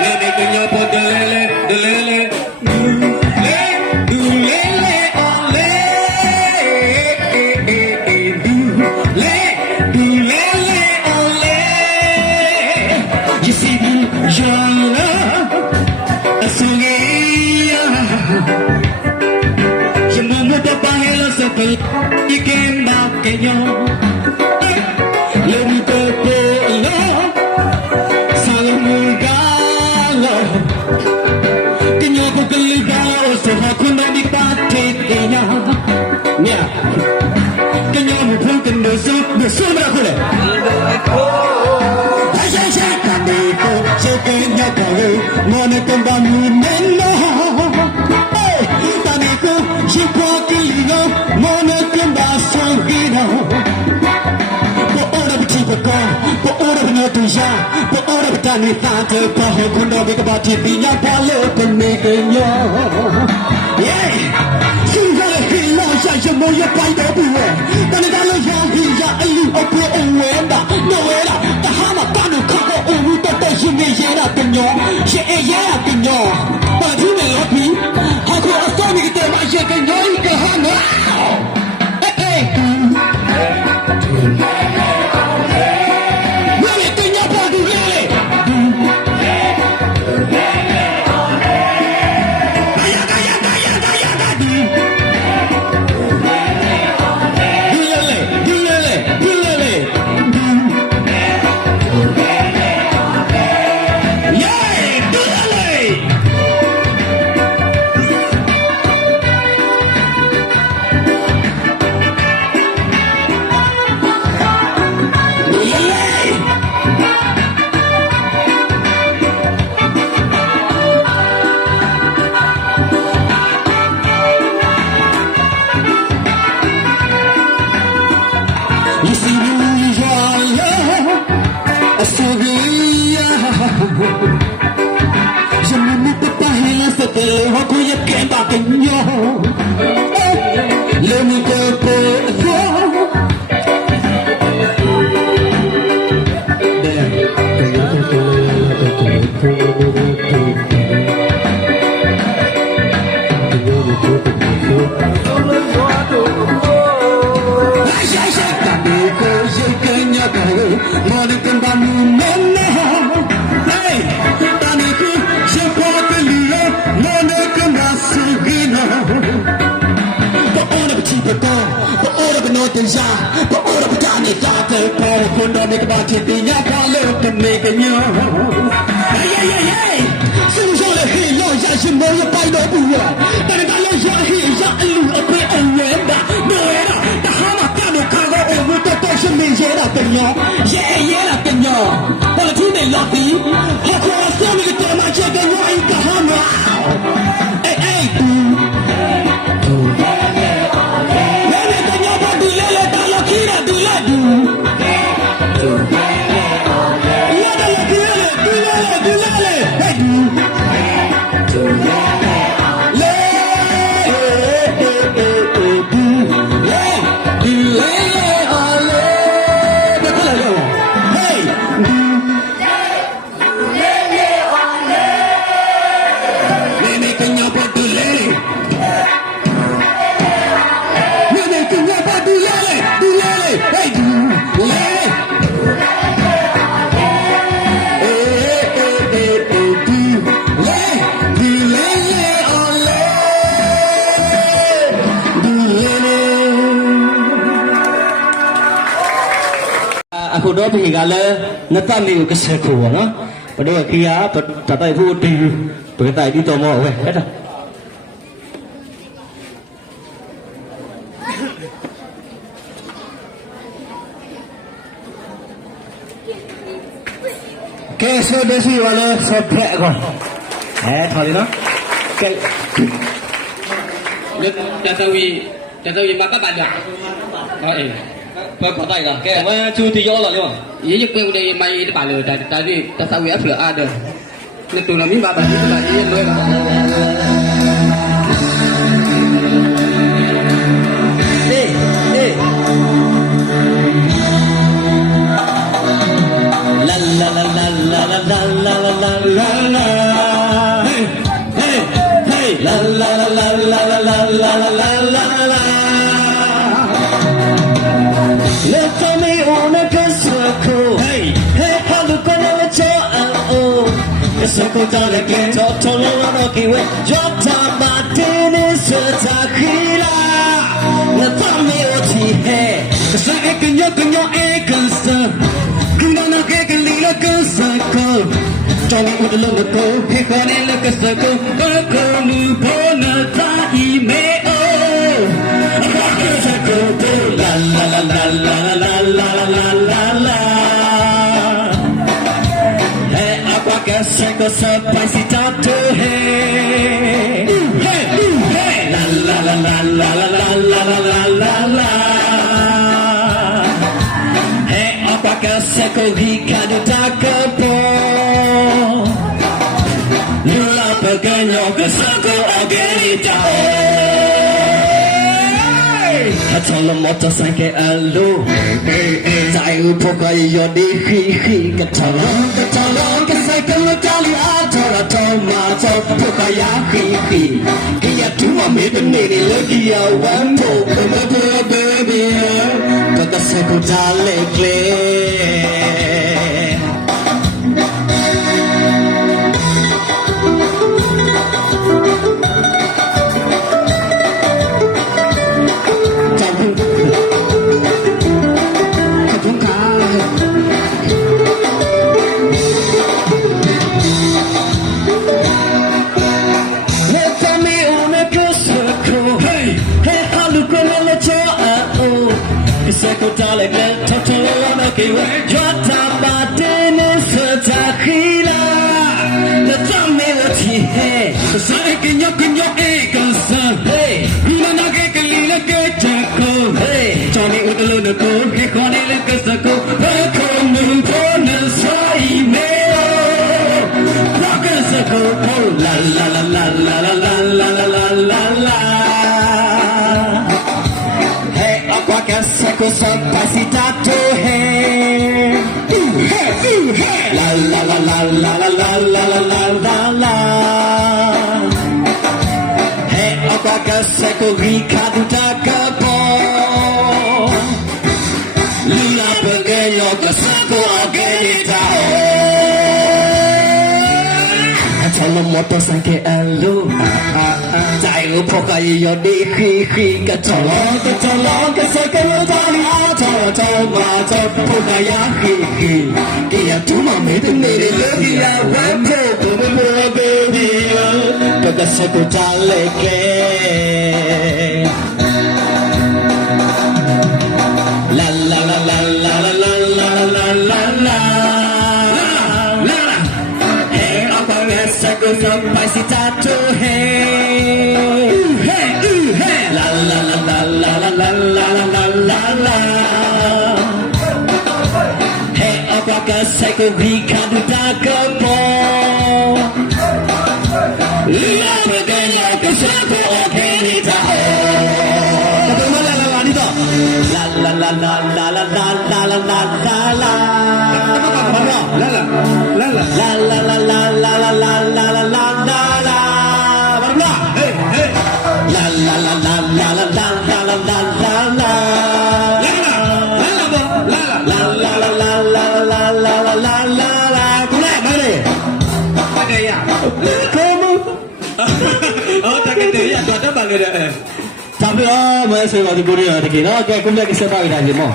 Lele kenya po delele, delele. Dulele, ole. Dulele, ole. You see me, Jana. Asugia. Yemumu papahela sa pal. Ikemba kenya. Lemu ko lo. Salamugalo. Kenya ko kalibao sa hakuna di pati kenya. Nya. Kenya mo pukan beso na kule. Ay kami ko sa kenya ko ngone kamba munelo. Kami ko si pakiligo ngone kamba sangino. По уровню душа, по уровню танца, по хокуну бигабати биня пало помегеньо. Ей, сингале хило я моя пайда буе, танигало я хия алу опро уэнда, ноэра, тахама тану како уру тото юме ера теньо, ye era tеньо. Падуне лопи, хаку асоми гите маше теньо и кахана. Aku dah pergi galah, nanti ni keseku, no. Pada kia, tapi aku di berita di tomo, weh, ada. Kesel desi wala sebek kon. Thali no. Jatawi maka banyak. Oh có tay cả cái mà chú thì gió là luôn ý như kêu đây mày bà lừa tại vì ta sao ép lừa được nên tụi nó biết bà biết là ý luôn đi La la la la la la la la la la la. Hey, hey, hey. La la la la la la la la la la la. Let me on a circle. Hey, hey, how look on the jaw. The circle down again. Total on a key way. Drop down my tennis. Takila. Let me on the hair. The second your ankles. Gonna get a little circle. Johnny with a little go. Pick on a little circle. Go, new bonata. Email. La la la la la la la la la la. Hey, apa keseko spicy tattoo hey. Hey, hey. La la la la la la la la la la. Hey, apa keseko hikadu takapo. Nula peganyo keseko agenita. I told him what to say, hello. I will poke your dicky. Get along, cause I can look all you out. I told myself, poke your hee. Get to my maiden lady, look your one poke, baby. But the second darling clear. Circle darling, total on a key way. Jota Martinez, Takila. The family hey. The Sonic in your ankles. Hey, you know, not get a little good tackle. Hey, Johnny with a little go. Hey, Connie, look at the go. Hey, come on, bonus, email. Rockers a go. La la la la la la la la la la. Circle some spicy tattoo hey. Hey. La la la la la la la la la la la. Hey, apaka circle Ricardo Takapo. Lula pequeño que circle agenita. I tell them what to say hello. I will poke your dicky. Get along, cause I can look all out. Tomato, poke your hee. Get to my maiden lady, look at one poke, baby. But the circle darling. La la la la la la la la la la. Hey, up on that circle, some spicy tattoo, hey. Hey, la la la la la la la la la la. Hey, apaka psycho Ricardo Takapo. La pequeña que psycho agenita. La la la la la la la la la la la. La la la la la la la la la la la la la la. Hey, hey. La la la la la la la la la la la la. La la la la la la la la la la la. Cũng lại mới đi. Cái gì à? Không. Tak kena ya, tu ada bang ada. Sampai oh, saya waktu kuliah, kita, kita kuliah kita sebab kita ni mo.